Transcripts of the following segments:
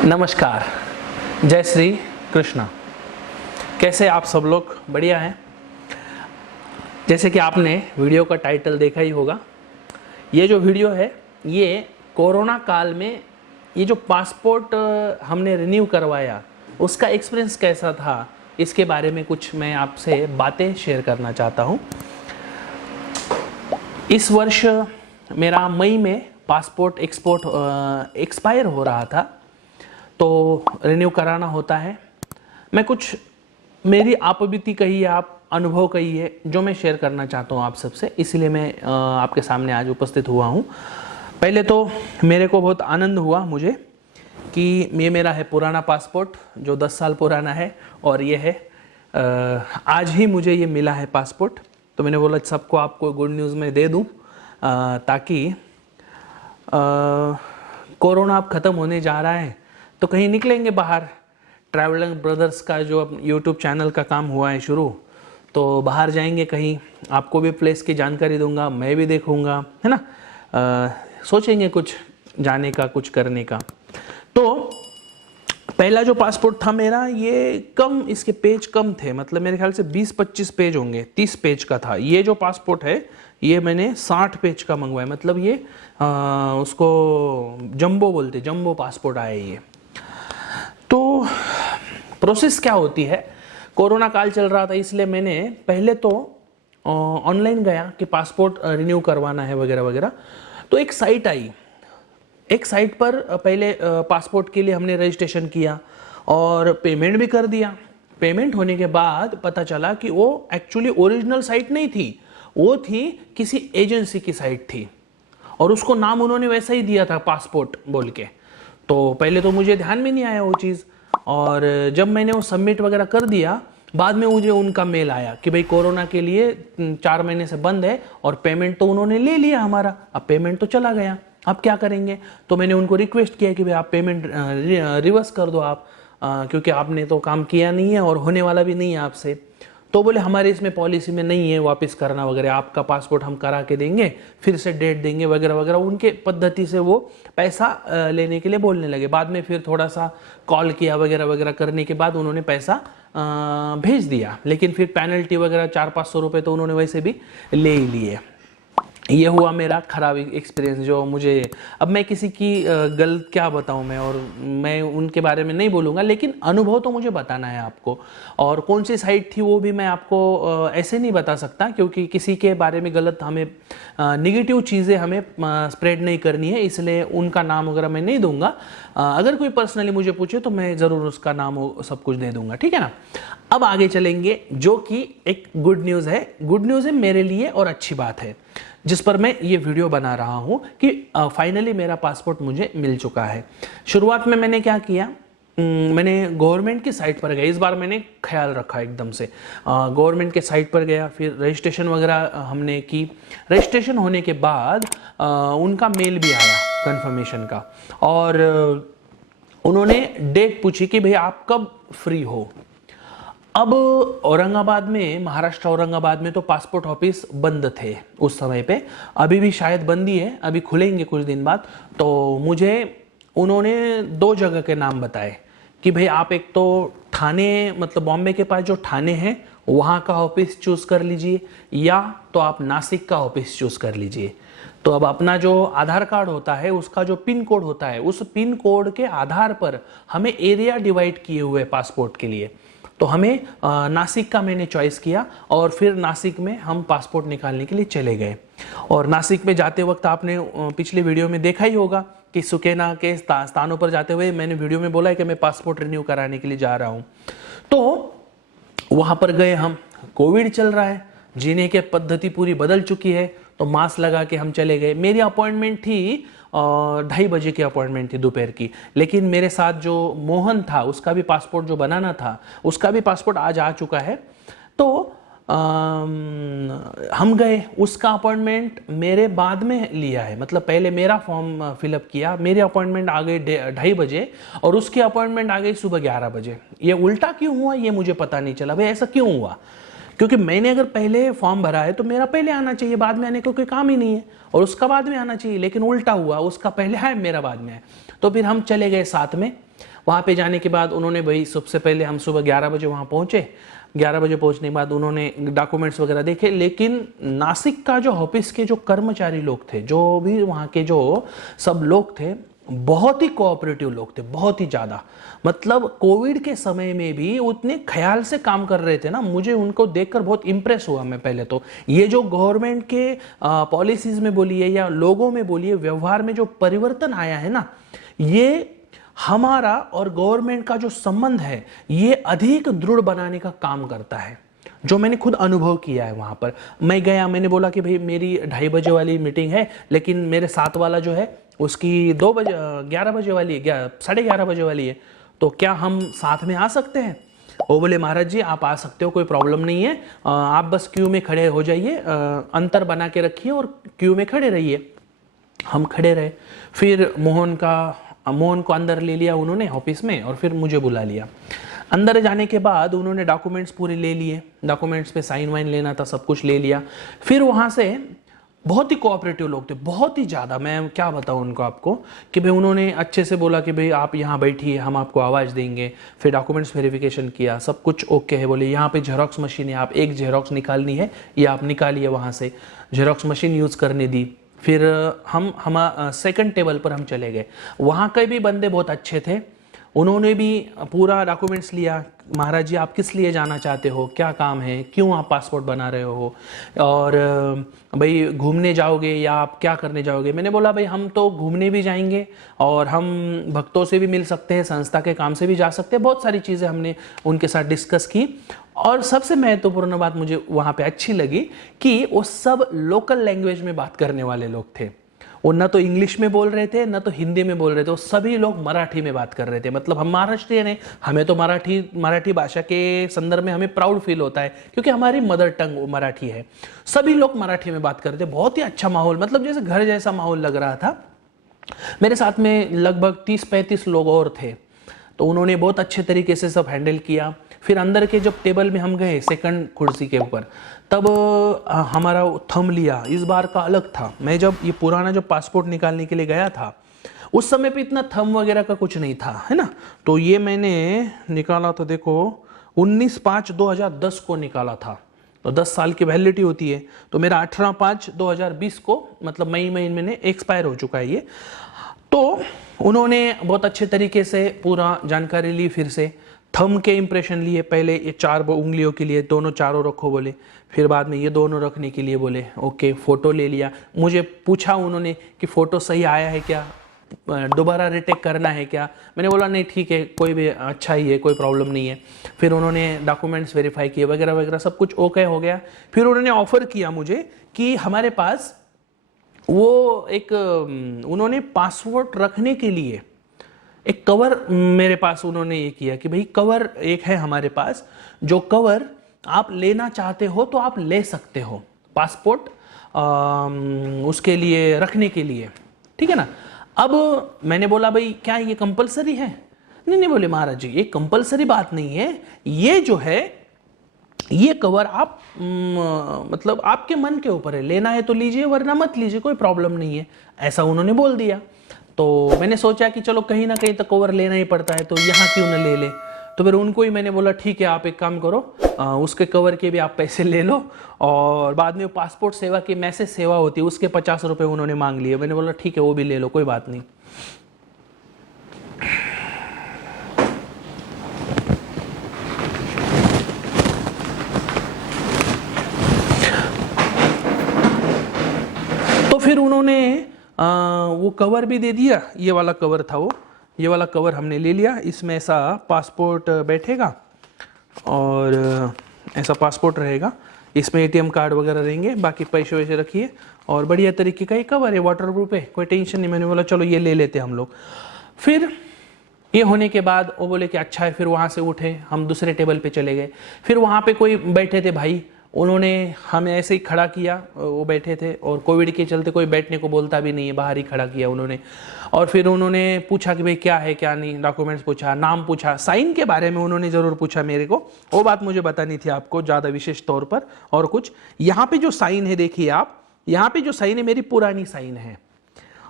नमस्कार, जय श्री कृष्णा। कैसे आप सब लोग? बढ़िया हैं। जैसे कि आपने वीडियो का टाइटल देखा ही होगा, ये जो वीडियो है ये कोरोना काल में ये जो पासपोर्ट हमने रिन्यू करवाया उसका एक्सपीरियंस कैसा था, इसके बारे में कुछ मैं आपसे बातें शेयर करना चाहता हूँ। इस वर्ष मेरा मई में पासपोर्ट एक्सपायर हो रहा था, तो रिन्यू कराना होता है। मैं कुछ मेरी आप बीती कही है, आप अनुभव कही है, जो मैं शेयर करना चाहता हूँ आप सबसे, इसलिए मैं आपके सामने आज उपस्थित हुआ हूँ। पहले तो मेरे को बहुत आनंद हुआ मुझे कि ये मेरा है पुराना पासपोर्ट जो 10 साल पुराना है, और ये है आज ही मुझे ये मिला है पासपोर्ट। तो मैंने बोला सबको आपको गुड न्यूज़ में दे दूँ, ताकि कोरोना अब ख़त्म होने जा रहा है तो कहीं निकलेंगे बाहर। ट्रैवलिंग ब्रदर्स का जो यूट्यूब चैनल का काम हुआ है शुरू, तो बाहर जाएंगे कहीं, आपको भी प्लेस की जानकारी दूंगा, मैं भी देखूंगा, है ना। सोचेंगे कुछ जाने का, कुछ करने का। तो पहला जो पासपोर्ट था मेरा, ये कम, इसके पेज कम थे, मतलब मेरे ख्याल से 20-25 पेज होंगे, 30 पेज का था। ये जो पासपोर्ट है ये मैंने 60 पेज का मंगवाया, मतलब ये उसको जंबो बोलते, जंबो पासपोर्ट आया ये। तो प्रोसेस क्या होती है, कोरोना काल चल रहा था इसलिए मैंने पहले तो ऑनलाइन गया कि पासपोर्ट रिन्यू करवाना है वगैरह वगैरह। तो एक साइट आई, एक साइट पर पहले पासपोर्ट के लिए हमने रजिस्ट्रेशन किया और पेमेंट भी कर दिया। पेमेंट होने के बाद पता चला कि वो एक्चुअली ओरिजिनल साइट नहीं थी, वो थी किसी एजेंसी की साइट थी, और उसको नाम उन्होंने वैसा ही दिया था, पासपोर्ट बोल के। तो पहले तो मुझे ध्यान में नहीं आया वो चीज़, और जब मैंने वो सबमिट वगैरह कर दिया, बाद में मुझे उनका मेल आया कि भाई कोरोना के लिए 4 महीने से बंद है, और पेमेंट तो उन्होंने ले लिया हमारा, अब पेमेंट तो चला गया, अब क्या करेंगे। तो मैंने उनको रिक्वेस्ट किया कि भाई आप पेमेंट रिवर्स कर दो आप, क्योंकि आपने तो काम किया नहीं है और होने वाला भी नहीं है आपसे। तो बोले हमारे इसमें पॉलिसी में नहीं है वापस करना वगैरह, आपका पासपोर्ट हम करा के देंगे, फिर से डेट देंगे वगैरह वगैरह। उनके पद्धति से वो पैसा लेने के लिए बोलने लगे। बाद में फिर थोड़ा सा कॉल किया वगैरह वगैरह करने के बाद उन्होंने पैसा भेज दिया, लेकिन फिर पेनल्टी वगैरह 400-500 रुपये तो उन्होंने वैसे भी ले ही लिए। ये हुआ मेरा खराब एक्सपीरियंस, जो मुझे, अब मैं किसी की गलत क्या बताऊं मैं, और मैं उनके बारे में नहीं बोलूँगा, लेकिन अनुभव तो मुझे बताना है आपको। और कौन सी साइट थी वो भी मैं आपको ऐसे नहीं बता सकता, क्योंकि किसी के बारे में गलत, हमें निगेटिव चीज़ें हमें स्प्रेड नहीं करनी है, इसलिए उनका नाम वगैरह मैं नहीं दूंगा। अगर कोई पर्सनली मुझे पूछे तो मैं ज़रूर उसका नाम सब कुछ दे दूंगा, ठीक है ना। अब आगे चलेंगे, जो कि एक गुड न्यूज़ है, गुड न्यूज़ है मेरे लिए और अच्छी बात है, जिस पर मैं ये वीडियो बना रहा हूं कि फाइनली मेरा पासपोर्ट मुझे मिल चुका है। शुरुआत में मैंने क्या किया, मैंने गवर्नमेंट की साइट पर गया। इस बार मैंने ख्याल रखा एकदम से, गवर्नमेंट के साइट पर गया, फिर रजिस्ट्रेशन वगैरह हमने की। रजिस्ट्रेशन होने के बाद उनका मेल भी आया कंफर्मेशन का, और उन्होंने डेट पूछी कि भाई आप कब फ्री हो। अब औरंगाबाद में, महाराष्ट्र औरंगाबाद में तो पासपोर्ट ऑफिस बंद थे उस समय पे, अभी भी शायद बंद ही है, अभी खुलेंगे कुछ दिन बाद। तो मुझे उन्होंने 2 जगह के नाम बताए कि भाई आप एक तो ठाणे, मतलब बॉम्बे के पास जो ठाणे है वहाँ का ऑफिस चूज़ कर लीजिए, या तो आप नासिक का ऑफिस चूज़ कर लीजिए। तो अब अपना जो आधार कार्ड होता है उसका जो पिन कोड होता है, उस पिन कोड के आधार पर हमें एरिया डिवाइड किए हुए पासपोर्ट के लिए। तो हमें नासिक का मैंने चॉइस किया, और फिर नासिक में हम पासपोर्ट निकालने के लिए चले गए। और नासिक में जाते वक्त आपने पिछले वीडियो में देखा ही होगा कि सुकेना के स्थानों पर जाते हुए मैंने वीडियो में बोला है कि मैं पासपोर्ट रिन्यू कराने के लिए जा रहा हूँ। तो वहाँ पर गए हम, कोविड चल रहा है, जीने की पद्धति पूरी बदल चुकी है, तो मास्क लगा के हम चले गए। मेरी अपॉइंटमेंट थी 2:30 बजे की अपॉइंटमेंट थी दोपहर की, लेकिन मेरे साथ जो मोहन था उसका भी पासपोर्ट जो बनाना था, उसका भी पासपोर्ट आज आ चुका है। तो हम गए, उसका अपॉइंटमेंट मेरे बाद में लिया है, मतलब पहले मेरा फॉर्म फिलअप किया, मेरी अपॉइंटमेंट आ गई 2:30 बजे और उसकी अपॉइंटमेंट आ गई सुबह 11 बजे। ये उल्टा क्यों हुआ ये मुझे पता नहीं चला, भाई ऐसा क्यों हुआ, क्योंकि मैंने अगर पहले फॉर्म भरा है तो मेरा पहले आना चाहिए, बाद में आने का कोई काम ही नहीं है, और उसका बाद में आना चाहिए, लेकिन उल्टा हुआ, उसका पहले है मेरा बाद में है। तो फिर हम चले गए साथ में, वहाँ पे जाने के बाद उन्होंने भाई सबसे पहले हम सुबह 11 बजे वहाँ पहुँचे। 11 बजे पहुँचने के बाद उन्होंने डॉक्यूमेंट्स वगैरह देखे, लेकिन नासिक का जो ऑफिस के जो कर्मचारी लोग थे, जो भी वहाँ के जो सब लोग थे, बहुत ही कोऑपरेटिव लोग थे, बहुत ही ज़्यादा। मतलब कोविड के समय में भी उतने ख्याल से काम कर रहे थे ना, मुझे उनको देखकर बहुत इंप्रेस हुआ मैं पहले तो। ये जो गवर्नमेंट के पॉलिसीज में बोलिए या लोगों में बोलिए, व्यवहार में जो परिवर्तन आया है ना, ये हमारा और गवर्नमेंट का जो संबंध है ये अधिक दृढ़ बनाने का काम करता है, जो मैंने खुद अनुभव किया है। वहां पर मैं गया, मैंने बोला कि भाई मेरी 2:30 बजे वाली मीटिंग है, लेकिन मेरे साथ वाला जो है उसकी 2 बजे 11 बजे वाली है, 11:30 बजे वाली है, तो क्या हम साथ में आ सकते हैं? वो बोले महाराज जी आप आ सकते हो, कोई प्रॉब्लम नहीं है, आप बस क्यू में खड़े हो जाइए, अंतर बना के रखिए और क्यू में खड़े रहिए। हम खड़े रहे, फिर मोहन को अंदर ले लिया उन्होंने ऑफिस में, और फिर मुझे बुला लिया। अंदर जाने के बाद उन्होंने डॉक्यूमेंट्स पूरे ले लिए, डॉक्यूमेंट्स पे साइन वाइन लेना था, सब कुछ ले लिया। फिर वहाँ से बहुत ही कोऑपरेटिव लोग थे, बहुत ही ज़्यादा। मैं क्या बताऊँ उनको आपको कि भाई उन्होंने अच्छे से बोला कि भाई आप यहाँ बैठिए, हम आपको आवाज़ देंगे। फिर डॉक्यूमेंट्स वेरिफिकेशन किया, सब कुछ ओके है। बोले यहाँ पे जेरोक्स मशीन है, आप एक जेरोक्स निकालनी है, ये आप निकालिए। वहाँ से जेरोक्स मशीन यूज़ करने दी। फिर हम सेकंड टेबल पर हम चले गए। वहाँ के भी बंदे बहुत अच्छे थे, उन्होंने भी पूरा डॉक्यूमेंट्स लिया। महाराज जी आप किस लिए जाना चाहते हो, क्या काम है, क्यों आप पासपोर्ट बना रहे हो, और भाई घूमने जाओगे या आप क्या करने जाओगे? मैंने बोला भाई हम तो घूमने भी जाएंगे और हम भक्तों से भी मिल सकते हैं, संस्था के काम से भी जा सकते हैं। बहुत सारी चीज़ें हमने उनके साथ डिस्कस की। और सबसे महत्वपूर्ण बात मुझे वहाँ पे अच्छी लगी कि वो सब लोकल लैंग्वेज में बात करने वाले लोग थे। वो न तो इंग्लिश में बोल रहे थे, न तो हिंदी में बोल रहे थे, वो सभी लोग मराठी में बात कर रहे थे। मतलब हम महाराष्ट्रीयन हैं, हमें तो मराठी भाषा के संदर्भ में हमें प्राउड फील होता है, क्योंकि हमारी मदर टंग मराठी है। सभी लोग मराठी में बात कर रहे थे, बहुत ही अच्छा माहौल, मतलब जैसे घर जैसा माहौल लग रहा था। मेरे साथ में लगभग 30-35 लोग और थे, तो उन्होंने बहुत अच्छे तरीके से सब हैंडल किया। फिर अंदर के जब टेबल में हम गए सेकंड कुर्सी के ऊपर, तब हमारा थंब लिया, इस बार का अलग था। मैं जब ये पुराना जो पासपोर्ट निकालने के लिए गया था, उस समय पे इतना थंब वगैरह का कुछ नहीं था, है ना। तो ये मैंने निकाला था, देखो 19/5/2010 को निकाला था, तो 10 साल की वैलिडिटी होती है। तो मेरा 18/5/2020 को, मतलब मई महीने में एक्सपायर हो चुका है ये। तो उन्होंने बहुत अच्छे तरीके से पूरा जानकारी ली, फिर से थंब के इंप्रेशन लिए। पहले ये 4 उंगलियों के लिए दोनों चारों रखो बोले, फिर बाद में ये दोनों रखने के लिए बोले। ओके, फ़ोटो ले लिया। मुझे पूछा उन्होंने कि फ़ोटो सही आया है क्या, दोबारा रिटेक करना है क्या? मैंने बोला नहीं ठीक है, कोई भी अच्छा ही है, कोई प्रॉब्लम नहीं है। फिर उन्होंने डॉक्यूमेंट्स वेरीफाई किए वगैरह वगैरह, सब कुछ ओके हो गया। फिर उन्होंने ऑफ़र किया मुझे कि हमारे पास वो एक उन्होंने पासपोर्ट रखने के लिए एक कवर मेरे पास उन्होंने ये किया कि भाई कवर एक है हमारे पास, जो कवर आप लेना चाहते हो तो आप ले सकते हो, पासपोर्ट उसके लिए रखने के लिए, ठीक है ना। अब मैंने बोला भाई क्या ये कंपलसरी है? नहीं, बोले महाराज जी ये कंपलसरी बात नहीं है, ये जो है ये कवर आप मतलब आपके मन के ऊपर है, लेना है तो लीजिए वरना मत लीजिए, कोई प्रॉब्लम नहीं है, ऐसा उन्होंने बोल दिया। तो मैंने सोचा कि चलो कहीं ना कहीं तो कवर लेना ही पड़ता है, तो यहाँ क्यों ना ले ले। तो फिर उनको ही मैंने बोला ठीक है आप एक काम करो, उसके कवर के भी आप पैसे ले लो, और बाद में पासपोर्ट सेवा की मैसेज सेवा होती है उसके 50 रुपये उन्होंने मांग लिए। मैंने बोला ठीक है वो भी ले लो, कोई बात नहीं। तो फिर उन्होंने वो कवर भी दे दिया, ये वाला कवर था वो, ये वाला कवर हमने ले लिया। इसमें ऐसा पासपोर्ट बैठेगा और ऐसा पासपोर्ट रहेगा, इसमें एटीएम कार्ड वगैरह रहेंगे, बाकी पैसे वैसे रखिए, और बढ़िया तरीके का ये कवर है, वाटर प्रूफ है, कोई टेंशन नहीं। मैंने बोला चलो ये ले लेते हम लोग। फिर ये होने के बाद वो बोले कि अच्छा है। फिर वहाँ से उठे, हम दूसरे टेबल पे चले गए। फिर वहाँ पे कोई बैठे थे भाई, उन्होंने हमें ऐसे ही खड़ा किया, वो बैठे थे, और कोविड के चलते कोई बैठने को बोलता भी नहीं है, बाहर ही खड़ा किया उन्होंने। और फिर उन्होंने पूछा कि भाई क्या है क्या नहीं, डॉक्यूमेंट्स पूछा, नाम पूछा, साइन के बारे में उन्होंने ज़रूर पूछा मेरे को, वो बात मुझे बतानी थी आपको ज़्यादा विशेष तौर पर। और कुछ यहाँ पे जो साइन है देखिए आप, यहाँ पे जो साइन है मेरी पुरानी साइन है,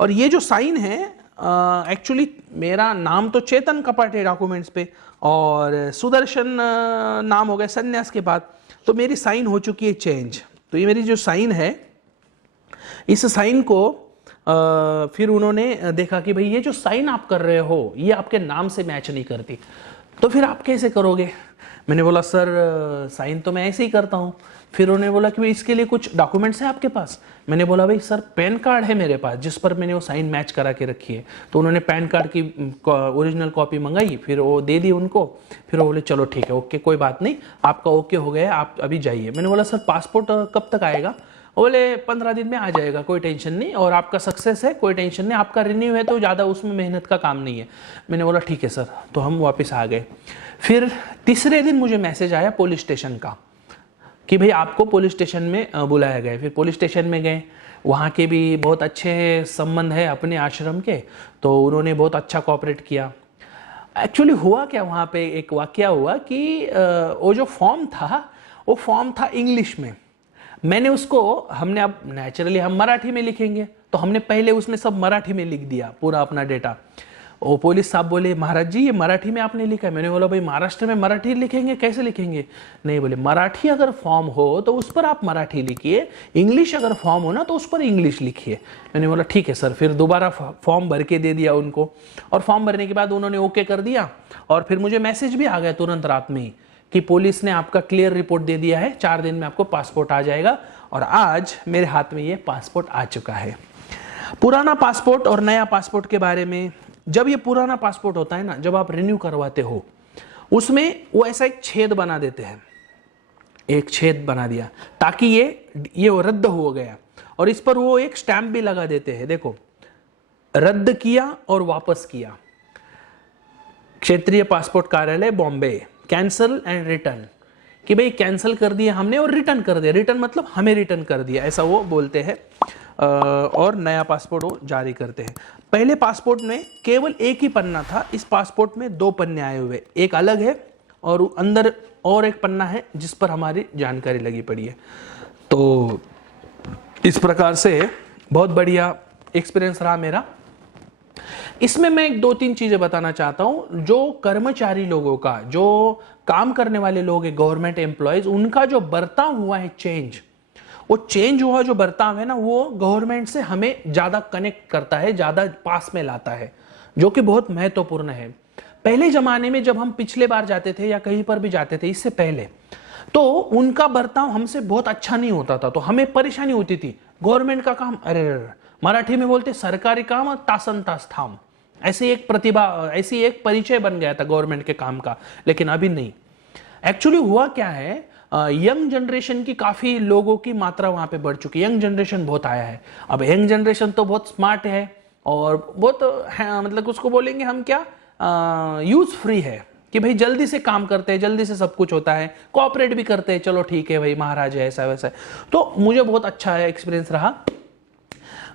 और ये जो साइन है एक्चुअली मेरा नाम तो चेतन कपट है डॉक्यूमेंट्स पे, और सुदर्शन नाम हो गया संन्यास के बाद, तो मेरी साइन हो चुकी है चेंज। तो ये मेरी जो साइन है, इस साइन को फिर उन्होंने देखा कि भाई ये जो साइन आप कर रहे हो ये आपके नाम से मैच नहीं करती, तो फिर आप कैसे करोगे? मैंने बोला सर साइन तो मैं ऐसे ही करता हूँ। फिर उन्होंने बोला कि भाई इसके लिए कुछ डॉक्यूमेंट्स हैं आपके पास? मैंने बोला भाई सर पैन कार्ड है मेरे पास जिस पर मैंने वो साइन मैच करा के रखी है। तो उन्होंने पैन कार्ड की ओरिजिनल कॉपी मंगाई, फिर वो दे दी उनको। फिर वो बोले चलो ठीक है, ओके कोई बात नहीं, आपका ओके हो गया, आप अभी जाइए। मैंने बोला सर पासपोर्ट कब तक आएगा? बोले 15 दिन में आ जाएगा, कोई टेंशन नहीं, और आपका सक्सेस है, कोई टेंशन नहीं, आपका रिन्यू है तो ज़्यादा उसमें मेहनत का काम नहीं है। मैंने बोला ठीक है सर। तो हम वापस आ गए। फिर तीसरे दिन मुझे मैसेज आया पुलिस स्टेशन का कि भाई आपको पुलिस स्टेशन में बुलाया गया। फिर पुलिस स्टेशन में गए, वहाँ के भी बहुत अच्छे संबंध है अपने आश्रम के, तो उन्होंने बहुत अच्छा कोऑपरेट किया। एक्चुअली हुआ क्या, वहाँ पे एक वाकया हुआ कि वो जो फॉर्म था वो फॉर्म था इंग्लिश में। मैंने उसको, हमने अब नेचुरली हम मराठी में लिखेंगे, तो हमने पहले उसमें सब मराठी में लिख दिया पूरा अपना डेटा। वो पुलिस साहब बोले महाराज जी ये मराठी में आपने लिखा है। मैंने बोला भाई महाराष्ट्र में मराठी लिखेंगे, कैसे लिखेंगे? नहीं, बोले मराठी अगर फॉर्म हो तो उस पर आप मराठी लिखिए, इंग्लिश अगर फॉर्म हो ना तो उस पर इंग्लिश लिखिए। मैंने बोला ठीक है सर। फिर दोबारा फॉर्म भर के दे दिया उनको, और फॉर्म भरने के बाद उन्होंने ओके कर दिया। और फिर मुझे मैसेज भी आ गया तुरंत रात में ही कि पुलिस ने आपका क्लियर रिपोर्ट दे दिया है, 4 दिन में आपको पासपोर्ट आ जाएगा। और आज मेरे हाथ में ये पासपोर्ट आ चुका है। पुराना पासपोर्ट और नया पासपोर्ट के बारे में, जब ये पुराना पासपोर्ट होता है ना, जब आप रिन्यू करवाते हो, उसमें वो ऐसा एक छेद बना देते हैं, एक छेद बना दिया ताकि ये रद्द हो गया, और इस पर वो एक स्टैंप भी लगा देते हैं, देखो रद्द किया और वापस किया, क्षेत्रीय पासपोर्ट कार्यालय बॉम्बे, कैंसल एंड रिटर्न, कि भाई कैंसिल कर दिया हमने और रिटर्न कर दिया। रिटर्न मतलब हमें रिटर्न कर दिया, ऐसा वो बोलते हैं। और नया पासपोर्ट वो जारी करते हैं। पहले पासपोर्ट में केवल एक ही पन्ना था, इस पासपोर्ट में 2 पन्ने आए हुए, एक अलग है और अंदर और एक पन्ना है जिस पर हमारी जानकारी लगी पड़ी है। तो इस प्रकार से बहुत बढ़िया एक्सपीरियंस रहा मेरा। इसमें मैं 2-3 चीजें बताना चाहता हूं। जो कर्मचारी लोगों का, जो काम करने वाले लोग हैं, गवर्नमेंट एम्प्लॉयज, उनका जो बर्ताव हुआ है चेंज, वो चेंज हुआ जो बर्ताव है ना, वो गवर्नमेंट से हमें ज्यादा कनेक्ट करता है, ज्यादा पास में लाता है, जो कि बहुत महत्वपूर्ण है। पहले जमाने में जब हम पिछले बार जाते थे या कहीं पर भी जाते थे इससे पहले, तो उनका बर्ताव हमसे बहुत अच्छा नहीं होता था, तो हमें परेशानी होती थी। गवर्नमेंट का काम, अरे मराठी में बोलते सरकारी काम तासन तास थाम, ऐसी एक प्रतिभा, ऐसी एक परिचय बन गया था गवर्नमेंट के काम का। लेकिन अभी नहीं। एक्चुअली हुआ क्या है, यंग जनरेशन की काफी लोगों की मात्रा वहां पे बढ़ चुकी है, यंग जनरेशन बहुत आया है। अब यंग जनरेशन तो बहुत स्मार्ट है और बहुत मतलब उसको बोलेंगे हम क्या, यूज फ्री है, कि भाई जल्दी से काम करते हैं, जल्दी से सब कुछ होता है, कोऑपरेट भी करते हैं, चलो ठीक है भाई महाराज है, ऐसा वैसा है। तो मुझे बहुत अच्छा एक्सपीरियंस रहा।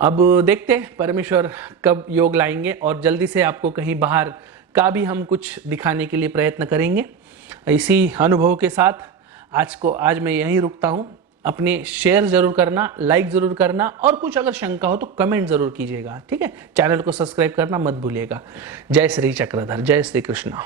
अब देखते हैं परमेश्वर कब योग लाएंगे और जल्दी से आपको कहीं बाहर का भी हम कुछ दिखाने के लिए प्रयत्न करेंगे। इसी अनुभव के साथ आज मैं यहीं रुकता हूं। अपने शेयर जरूर करना, लाइक जरूर करना, और कुछ अगर शंका हो तो कमेंट जरूर कीजिएगा, ठीक है। चैनल को सब्सक्राइब करना मत भूलिएगा। जय श्री चक्रधर, जय श्री कृष्णा।